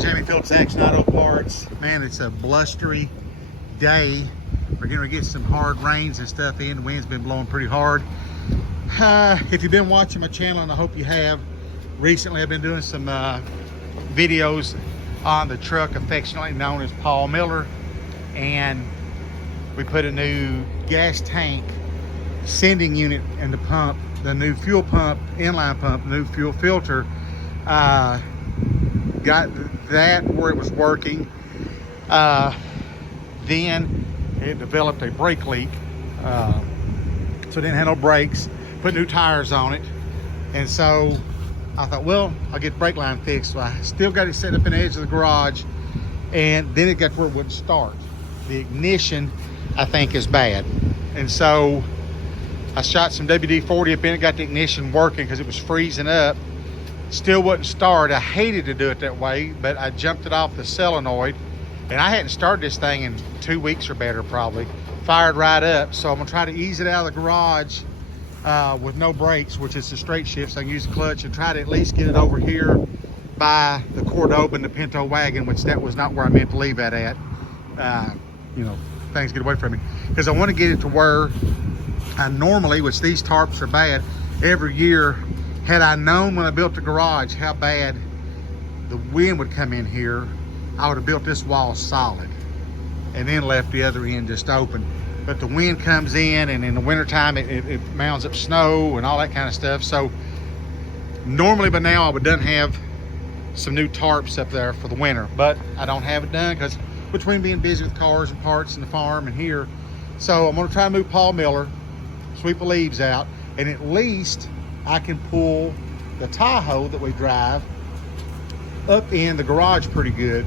Jamie Phillips, Action Auto Parts. Man, it's a blustery day. We're going to get some hard rains and stuff in. The wind's been blowing pretty hard. If you've been watching my channel, and I hope you have, recently I've been doing some videos on the truck affectionately known as Paul Miller, and we put a new gas tank sending unit in the pump, the new fuel pump, inline pump, new fuel filter. Got that where it was working. Then it developed a brake leak, so it didn't have no brakes. Put new tires on it, and so I thought, well, I'll get the brake line fixed. So I still got it set up in the edge of the garage, and then it got to where it wouldn't start. The ignition, I think, is bad, and so I shot some WD-40 up in it, got the ignition working because it was freezing up. Still wouldn't start. I hated to do it that way, but I jumped it off the solenoid, and I hadn't started this thing in 2 weeks or better probably. Fired right up, so I'm gonna try to ease it out of the garage with no brakes, which is a straight shift, so I can use the clutch and try to at least get it over here by the Cordoba and the Pinto wagon, which that was not where I meant to leave that at. You know, things get away from me. Because I want to get it to where I normally, which these tarps are bad, every year, had I known when I built the garage how bad the wind would come in here, I would have built this wall solid and then left the other end just open. But the wind comes in, and in the wintertime it mounds up snow and all that kind of stuff. So normally by now I would done have some new tarps up there for the winter, but I don't have it done because between being busy with cars and parts and the farm and here. So I'm gonna try to move Paul Miller, sweep the leaves out, and at least I can pull the Tahoe that we drive up in the garage pretty good.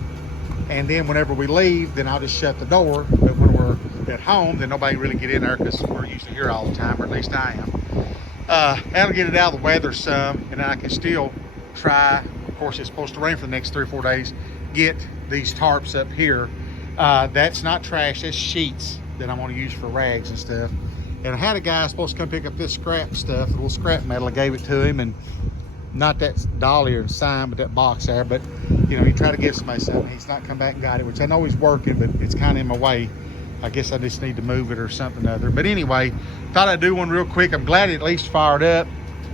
And then whenever we leave, then I'll just shut the door. But when we're at home, then nobody really get in there because we're usually here all the time, or at least I am. That'll get it out of the weather some, and then I can still try, of course it's supposed to rain for the next 3 or 4 days, get these tarps up here. That's not trash, that's sheets that I'm gonna use for rags and stuff. And I had a guy supposed to come pick up this scrap stuff, a little scrap metal. I gave it to him, and not that dolly or sign, but that box there. But you know, he tried to give somebody something. He's not come back and got it, which I know he's working, but it's kind of in my way. I guess I just need to move it or something other. But anyway, thought I'd do one real quick. I'm glad it at least fired up,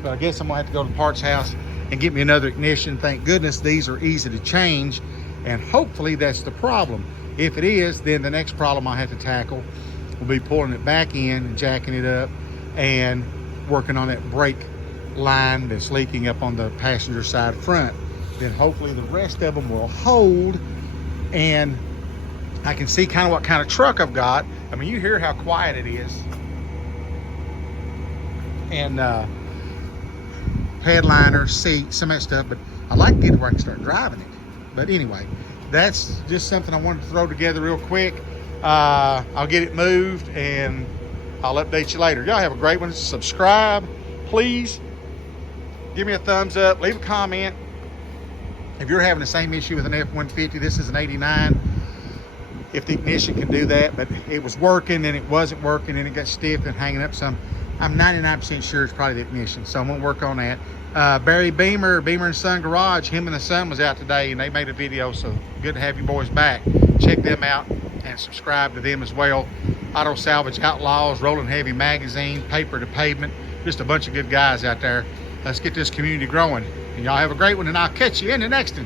but I guess I'm gonna have to go to the parts house and get me another ignition. Thank goodness these are easy to change, and hopefully that's the problem. If it is, then the next problem I have to tackle will be pulling it back in and jacking it up and working on that brake line that's leaking up on the passenger side front. Then hopefully the rest of them will hold, and I can see kind of what kind of truck I've got. I mean, you hear how quiet it is. And headliner, seat, some of that stuff, but I like to get it where I can start driving it. But anyway, that's just something I wanted to throw together real quick. I'll get it moved and I'll update you later. Y'all have a great one. Subscribe, please. Give me a thumbs up, leave a comment. If you're having the same issue with an F-150, this is an 89. If the ignition can do that, but it was working and it wasn't working and it got stiff and hanging up some, I'm 99% sure it's probably the ignition. So I'm gonna work on that. Barry Beamer and Son Garage, him and the son was out today and they made a video, so good to have you boys back. Check them out and subscribe to them as well. Auto Salvage Outlaws, Rolling Heavy Magazine, Paper to Pavement, just a bunch of good guys out there. Let's get this community growing. And y'all have a great one, and I'll catch you in the next one.